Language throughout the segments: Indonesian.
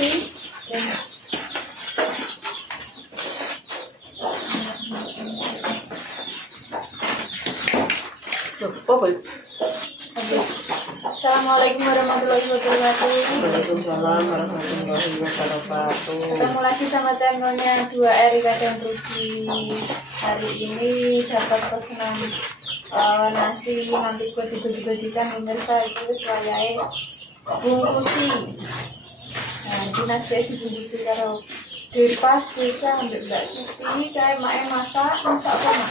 kasih. Assalamualaikum warahmatullahi wabarakatuh. Waalaikumsalam warahmatullahi wabarakatuh. Ketemu lagi sama channelnya 2R Kadang Rugi. Hari ini dapat pesanan nasi, nanti buat dibagi-bagikan pemirsa. Itu selayaknya bungkusi. Nah, ini nasi dibungkusi kalau dari pas desa ambil Mbak Siti kayak mae masak apa mak?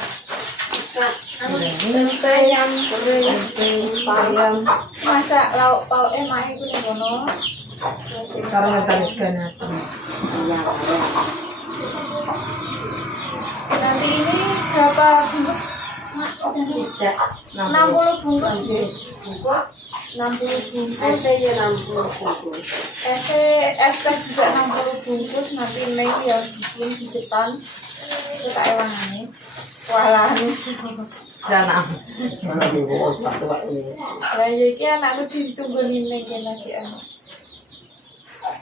Tempe ayam, ayam. Masak lauk pauk mae itu nih kono. Sekarang ngebaris ganatan. Nanti ini berapa bungkus? Mak, 60 bungkus deh. 60 bungkus. Ya 60 bungkus. Es teh juga 60 bungkus. Nanti Mei ya bikin di depan. Itu tak ewangannya. Walah. Dana. Mana minggu otak tua ini. Lah ya iki anakku ditunggu nene ki lagi anak.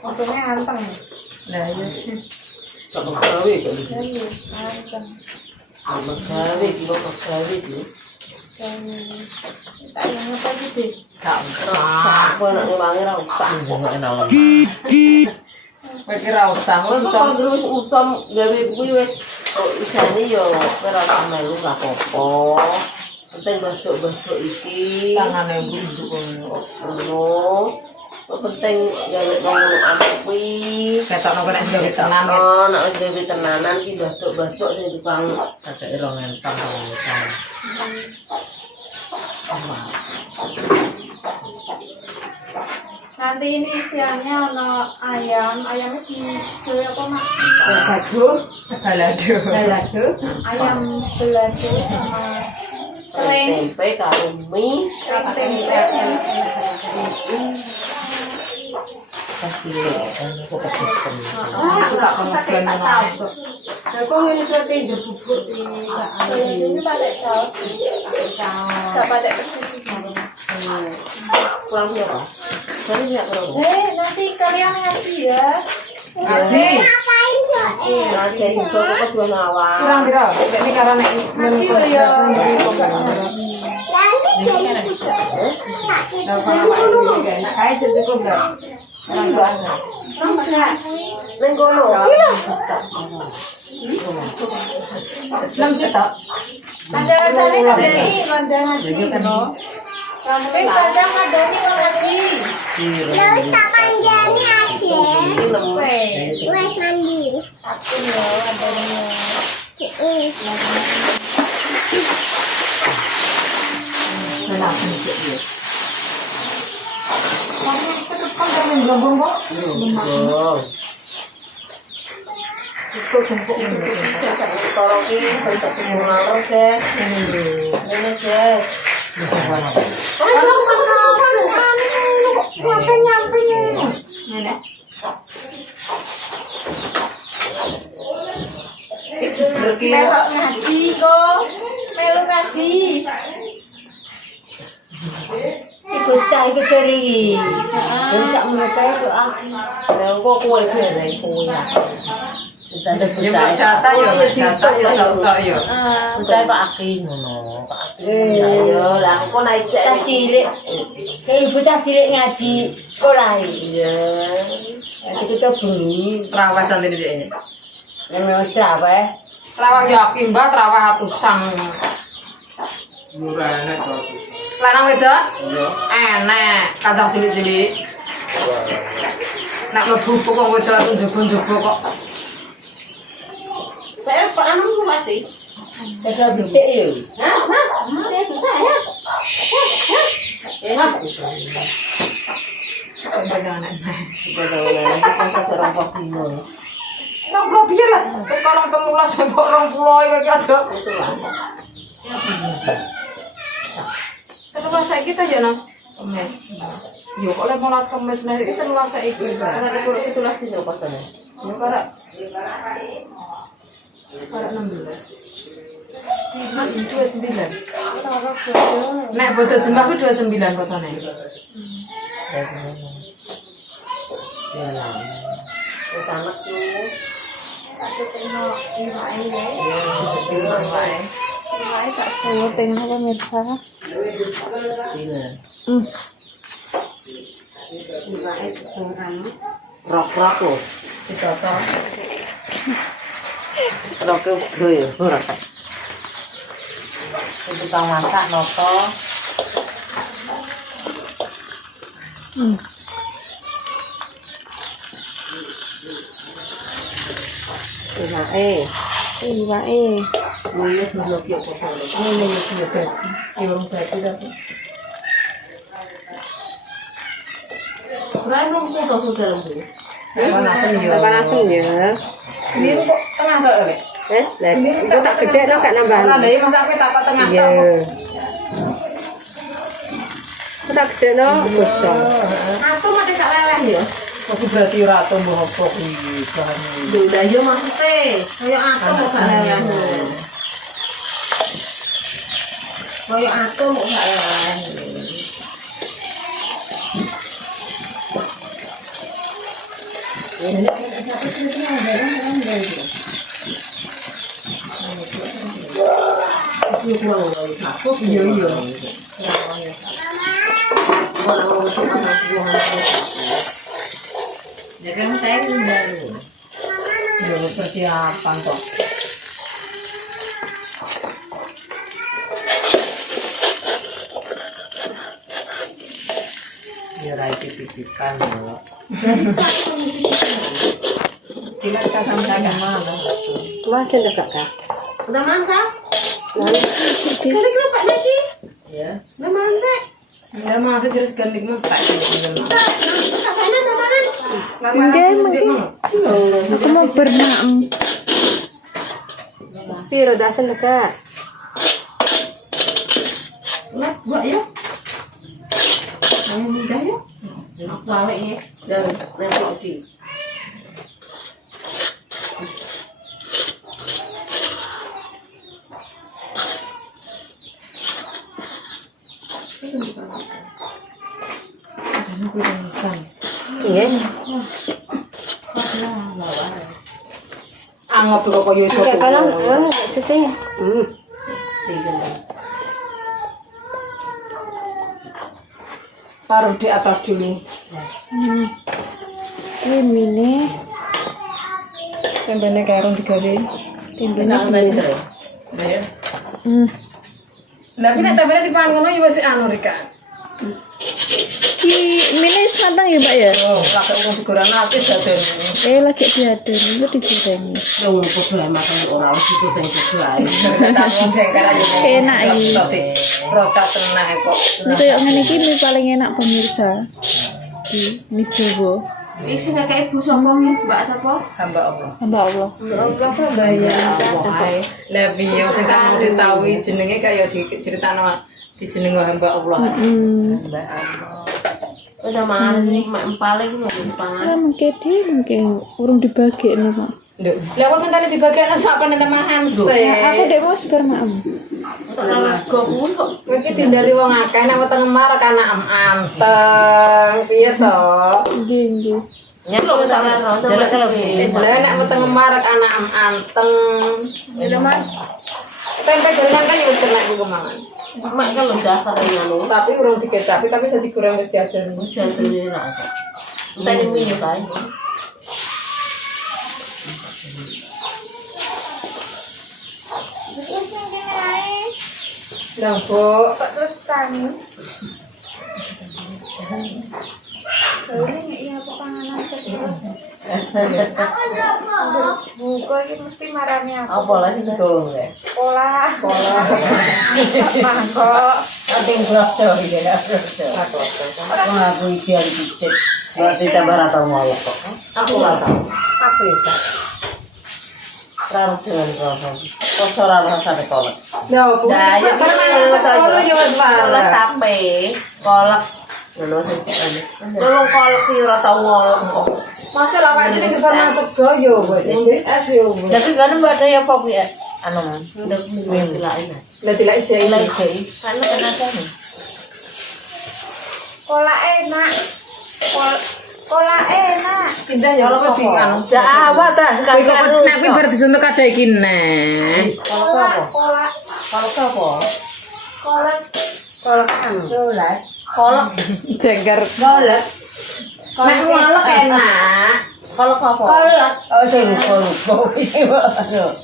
Untungnya anteng. Nah, ya. Sama gawe kali. Ya iya, anteng. Sama gawe iki kok gawe iki. Dan tak yang apa gitu. Gak Aku anaknya wangi ra usah. Enggak enak. Kowe kira usah Kok untung. terus utam gawe kuwi wis isane yo ora melu gak apa-apa. Penting basuk-basuk iki. Tangane bunduk ngono. Ngono. Kok penting gawe ngono aku kuwi. Ketokno kena gawe tenan. Oh, nek wis gawe tenanan ki basuk-basuk sing tukang dadake 2 entang. Nanti ini isiannya ono ayamnya di apa mak? Balado. Ayam belado sama kering, Tempe karo mie. tempe. Kasih aku kasih Aku gak pengen ngono. kok ngene sote bubur di Ini pakai saus, gak pakai pedes. kurang ya pas. Jadi ya kurang. Nanti kalian ngaji ya. Ngaji. Nanti sing kok dua nawa. Kurang piro? Ini karena Ngaji ya. enak ae cukup enggak? Ning kono. 6 juta. Kancang-kancangnya ngadani, kancang ngaji no. Tapi kancang ngadani ngaji. Aku ya adanya. Enak sih dia. Kamu tetep kan pengen gombong kok. Itu jemput ini. Sekarang ki bentuk pengaruh, guys. Ini, guys. Bisa mana? Nyampe. Nenek. Itu berki. Melok ngaji kok. Melu ngaji. Bocah itu seri. Bisa mereka itu aku. Lah kok kowe bareng kowe ya. Kita ada Ya mbok jatah ya tok ya. Bocah Pak Aki ngono, Pak Aki. Ayo, lah kok naik cek. Cah cilik. Kayak bocah cilik ngaji sekolah iki. Iya. Jadi kita bengi Traweh santai dhek. yang traweh. Traweh yakin mbah traweh atusang. Murah enak kok. Lanang wedok? Iya. Enak, kancah cilik-cilik. Nek mlebu kok wedok njaba-njaba kok. Saya Pak Anu mati. Kita bidik ya. Saya bisa ya. Enak sih. Kok bener enak. Kita tahu kita saja orang Papua. 60 piye lah. Terus kalau 13 sampai 20 iki kira aja. Itu Mas. Terus saiki to ya nang kemis. Yo kok lek 15 kemis nek iki terus saiki. Karena kalau itulah di kosannya. Yo karek 16. Di 29. Nek bodo jembah ku 29 kosone. Ya lah. anak tuh. Aku tengok iwake ya. Sepiro wae. Iwake tak suwut tengok pemirsa. Iya. Iwake sing anu. Rok-rok loh. Ditoto. Roknya udah ya, ora kan. Itu tukang masak noto. Iwake. Kuwi dulu ki opo sale. Ini ya dadi. Urung dadi tapi. Ora nang foto sudah lho. Panasan yo. Panasan ya. Ini kok tengah tok lek. Lah, itu tak gede no gak nambah. Ora ndek masak kowe tak tengah Iya. tok. Itu tak gede no kosong. Atur mate gak leleh ya. Aku berarti ora tumbuh apa kuwi bahan. Lha yo maksude, kaya atom kok gak leleh. Kaya atom kok gak leleh. Iya iya. Ya kan saya udah Yo persiapan kok. ya rai titipan ya. Tidak kita sama-sama mana. Masih enggak Kak? Udah mantap. Lalu Kali kelapa lagi. Ya. Udah mantap. Enggak mau saya jelas ganti mah tak. Kakaknya kemarin. Enggak, mungkin. Aku mau berenang. Spiro dasan Kak. Lah, buat ya. Mau mudah ya. Balik ya. Dan nanti. Iya. Anggap kok koyo iso. Kayak kalau enggak sih. Taruh di atas dulu. Ini Tempenya kayak orang digawe. tempenya. Ya. Nah, Lah nek tempenya dipangan ngono ya wis anu Rika. ki mini matang ya, Mbak ya? Oh, lagi wong digoreng ati dadene. Lagi diadon, itu digoreng. Ya ngono kok bae makan ora wis itu teng sebelah. Tak wong jengkar aja. Enak iki. Proses enak kok. Ini kayak ngene iki mie paling enak pemirsa. Mie Jawa. Iki sing kakek ibu sapa nggih, Mbak sapa? Hamba Allah. Hamba Allah. Lah piye sing kamu ditawi jenenge kaya diceritakno dijenengo hamba Allah. Hamba Allah. Udah mangan mak paling mau dipangan. Lah mungkin urung dibagi Pak. Nduk. Lah wong ngenteni dibagekno sak apa temahan Aku sih. dek mau sebar maem. Ora sego kuwi kok. Kowe iki dindari wong akeh nek weteng mar kana anteng. Piye to? Nggih. Nyelok salah no. Jelek kalau Lah nek weteng mar kana anteng. Ya man. Tempe gorengan kan ya wis kena iku kemangan. mak kan udah kering anu. Tapi urung dikecapi tapi bisa digoreng wis diajar. Wis dadi ra. Tadi mie bae. Lah, Bu. Terus tani. Ini iya panganan terus. Buku ini mesti marane aku. Apa lagi sego ya? Pola. Mangkok. Ada yang bloco iki ya, bloco. Wah, aku iki hari dicek. Berarti tambah atau ngolok kok. Aku ora tahu. Apa itu? Terus dengan rasa. Kok ora rasa kolak. Nah, Bu. Nah, ya Karena sekolah ya wis kolak parah. tape, kolak ngono sing ane. Kalau kolak ki ora tau ngolok kok. Masa lawak ini sebar masuk goyo wis. Es yo. Tapi kan mbak ya apa ya? Anu, udah dilain. Lah dilak ijai. Karena tenaga nih. Pola enak. Pola enak. Pindah ya apa sih anu. Jawa ta sekali kan. Nek kuwi bar disuntuk kada iki neh. Kolak. Kalau apa? Kolak. Kolak anu. Solat. Kolak. Jengker. Kolak. Nek ngolok enak. Kolak apa? Kolak. Oh, saya lupa.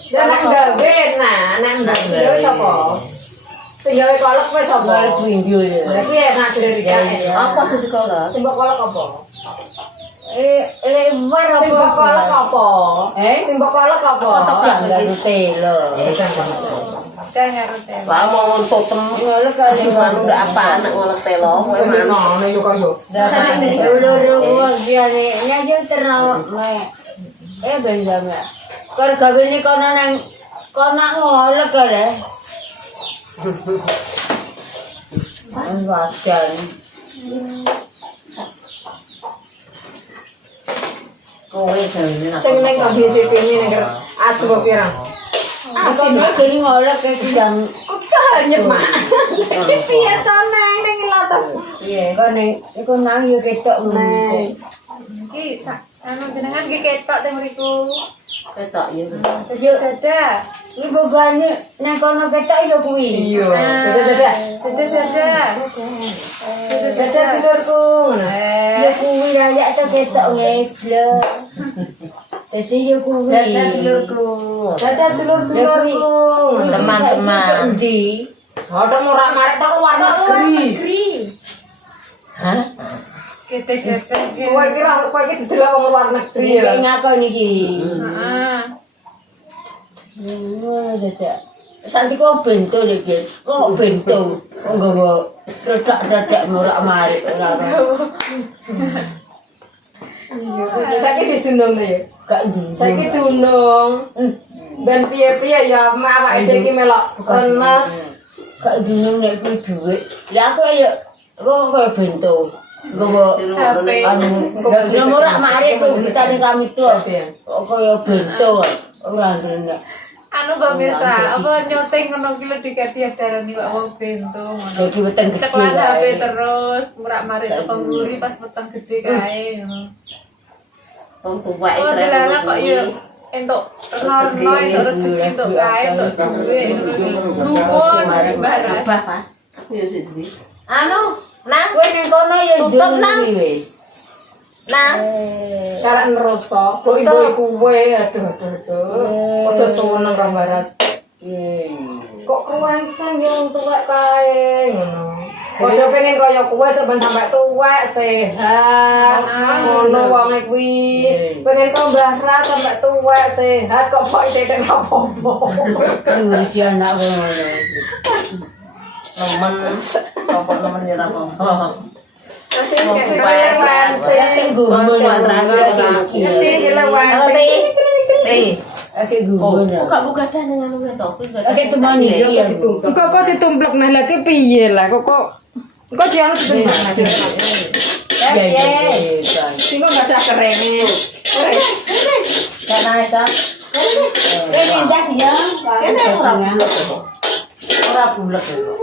Ya nek gawe nek gawe sapa? Sing gawe kolak wis sapa? Kolak windu ya. Lah kuwi enak dari Apa sih di kolak? Sing mbok kolak apa? Lebar Sing mbok kolak apa? Sing mbok kolak apa? Jangan telo. Dan ngarute. Pak mau totem. Kolak kali Anu ndak apa anak ngolek telo. Ngono yo kaya. Loro dia nih nyaja terawak me. Benjamin. Kar gawe ni kono nang kono ngolak kare. Wajan. Kowe sing Sing ning BTP ini ning adu kok pirang. Asin nih gini ngolak kayak sedang. Kok kanyep mak. Piye to neng ning latas. Iya. Iku nang yo ketok meneh. Iki anu jenengan iki ketok teng mriku. Ketok ya. Yo Dadah. ibu gani nang kono ketok yo kuwi. Iya. Dadah. Dadah. Dadah dulurku. Yo kuwi raya to ketok ngeblok. Dadi yo kuwi. Dadah dulurku. Dadah dulur-dulurku. Teman-teman. Endi? Hodo murak marek tok luar negeri. Hah? Kete-kete. Kowe iki didelok wong luar negeri Iki ya. ngakon iki. Heeh. Ngono dadak. Santi kok bento iki. Kok bento. Kok nggawa dadak murak-marik ora ora. Saiki disundung to ya. Gak ndi. Saiki diundung. Ben piye-piye ya awake dhewe iki melok renes. Gak dunung nek kuwi dhuwit. Lah aku ya kok bento. Nggawa anu murak-marik kok ditane kami tuh. Kok kaya bento ora ngrene. Anu pemirsa, apa nyoteng ngono ki lho dikati darani wak wong bento ngono. Dadi weteng gede Ceklan HP kae. terus murak-marik teko nguri pas weteng gede kae ngono. Wong tuwek Oh, delala kok ya entuk rono iso rezeki entuk kae entuk duwe nuwun baras. Bah pas. Aku ya duwe. Anu, nang Kowe ning kono ya Tutup, dunung Nang. kuwi wis. nang Cara nroso, kok ibu kowe aduh. Padha seneng karo baras. Kok kruwengseng yo tuwek kae ngono. Padha pengen kaya kowe sampe tuwek sehat. Ngono wonge kuwi. Pengen kok Mbah Ras sampe tuwek sehat kok kok tetek apa-apa. Ngurusi anak ngono. nemen. Apa nemen nyerap apa? Nanti Wong kayak tuwek. Sing gumun iki. Ake gumun. Buka dengan lu to. Ake temani iki ya. kok ditumplek nah lagi piye lah kok dianu ditumplek nah. Ya ya. Sing kok enggak ada kerenge. Karena esa. Pindah dia. Kene ora bulet kok.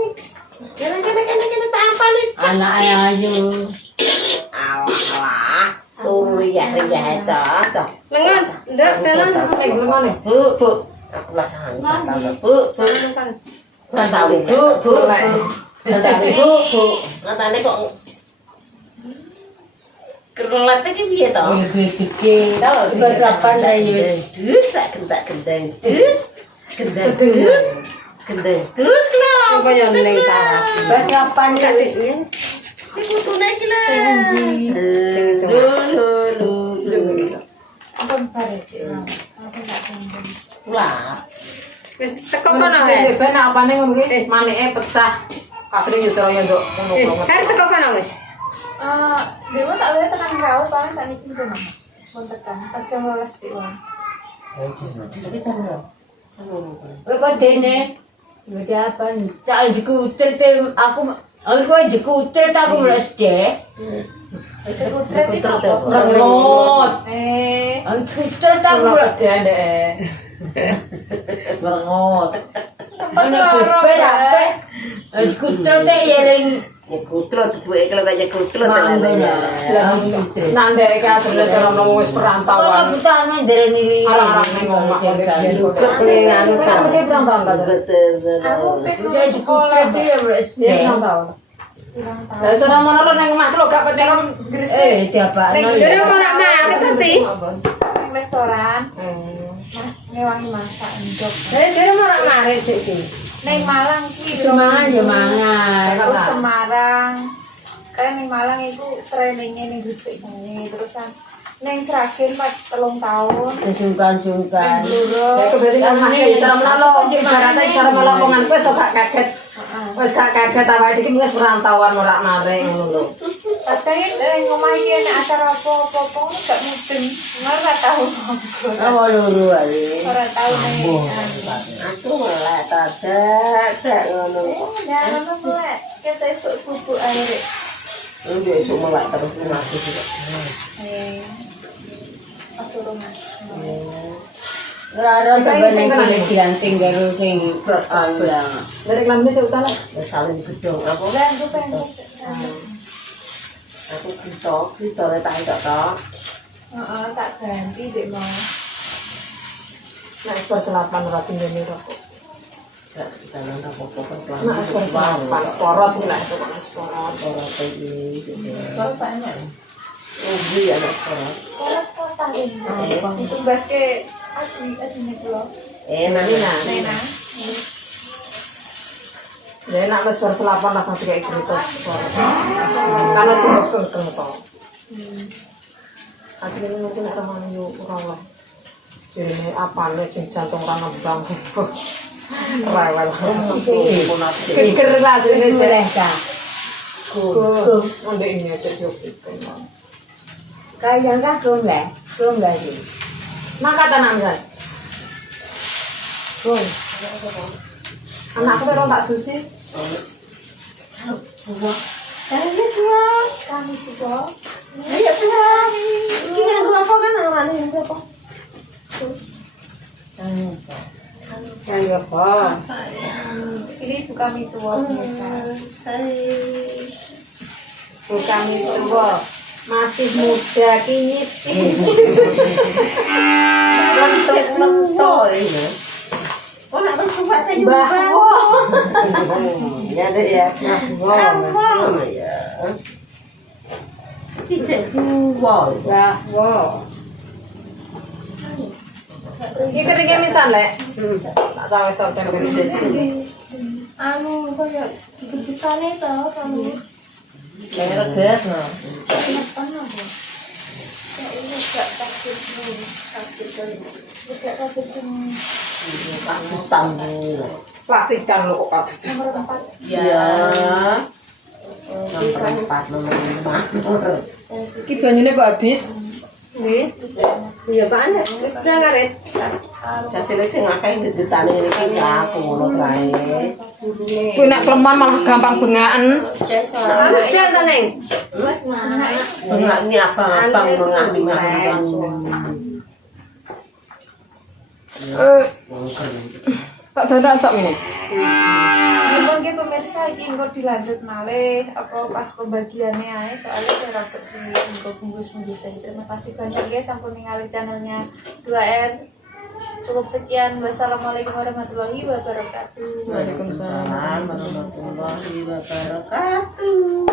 Kene tampal iki. Anak ayu. Alah. Tuh ya cocok. Lengan, ndak dalan lemane. Bu. Aku lasangan. Bu. Bantal bu. Ngatane kok kerelat iki piye to? Gede. Berlapan rayus. Dus sak gentak-genteng. Dus. Gendeng. Dus lho. Kaya ning taraf. Berlapan rayus. Iki putune iki lho. Lho. Ampun bare Cik. Langsung tak tendang. Lah. Wis teko kono ae. Ben apane ngono kuwi manike pecah. Kasri yo cara yo nduk ngono. Kan teko kono wis. Dewa tak boleh tekan raus paling sakniki itu Mas. Mun tekan pas jam 12 Dewan. Tapi tahu. Kok dene? Gede apa? Cak jekuter te aku jekuter tak aku mles deh. Sekutret itu apa? Rengot. Aku jekuter tak aku mles. Ndek. Berengot. Ana beber apa? Jekuter te yereng Ya kutrut, gue kalau gak kutrut Manggon ya. Nandek iki asline cara ngomong wis Kalau perantauan. kita anu dari nili. Arang-arang ning omah kelingan Kamu dia perantauan kan? Aku pengen Udah sekolah. sekolah dia beres. Dia perantauan. Pirang tahun. Lah cara mana lo nang omah lo gak pacaran. Siapa? Jadi orang mana tadi? Neng restoran. Nah, ngewangi masak ndok. Jadi orang mana sih? Neng Malang ki. Semangat ya mangan. Terus Semarang. Kayak neng Malang itu trainingnya ning Gresik bae. Terusan neng Sragen 3 tahun. Sungkan-sungkan. Ya itu berarti kan masih cara mana lo ibaratnya cara melompongan wis gak kaget. Wis gak kaget awake iki wis perantauan ora narik ngono lho. Katanya ngomah iki ana acara apa-apa gak mudeng. Ora tahu ngobrol. Apa luru ae. Ora tahu nih. Aku melek tak ngono. Jangan melek. Kita esuk bubuk air. Lu esuk melek terus mati juga. Pas rumah. Ora sebenarnya iki dilanting karo sing ala. Dari kelambe sik utara. Ya saling gedung apa? Aku pengen. Aku kita tak tok. Heeh, tak ganti dek mau. Nek perselapan ora tinggal rokok. Jangan apa-apa pelan. Nek perselapan sporot nek itu kok sporot. Orang ini. Kau banyak. Ubi anak sekolah. Kalau kota ini. Itu basket. Aduh nih pulau. Nanti Nena. Ya nek wis perselapan langsung kayak gitu sporot. Karena sibuk kengkeng to. Aslinya mungkin ada manyu ora. Jadi apa nih sing jantung ra nembang sih. Rewel. Pikir lah sini Boleh sih. ta. Ngombe ini aja yo pikir. Kayak kan kum lah iki. Maka tanam kan. Gun. Anakku udah tak dusi. Kami juga. Ayo pulang. Ini aku apa kan orang ini berapa? Ya apa? Ini bukan itu biasa. Bukan itu, masih muda kinyis. Lentok ini. Kok nak bersumpah tadi Bahwa. Ya deh ya. Bahwa. Ya. Kita wow. Bahwa. Ini keringnya misal lek. Tak tahu soal tempe di sini. Anu kayak gitu-gitane tau kamu. Kayak reget no. Kenapa nabo? Ya ini gak takut dulu. Takut dulu. Gak takut dulu. Utang dulu. Plastikan lo kok. Nomor 4. Ya. Nomor 5. Ki banyune kok habis. Nggih. Iya Pak Anda. Udah ngaret. Cacile sing akeh gedetane iki ya aku ngono kae. Kuwi nek kleman malah gampang bengaken. Udah ta Neng. Bengak ini abang-abang bengak. Tak dadak cok ini. Gimana ke pemirsa ini engko dilanjut malih apa pas pembagiannya aja soalnya saya rapet sih engko bungkus-bungkus aja. Terima kasih banyak guys sampun ningali channelnya 2R. Cukup sekian. Wassalamualaikum warahmatullahi wabarakatuh. Waalaikumsalam warahmatullahi wabarakatuh.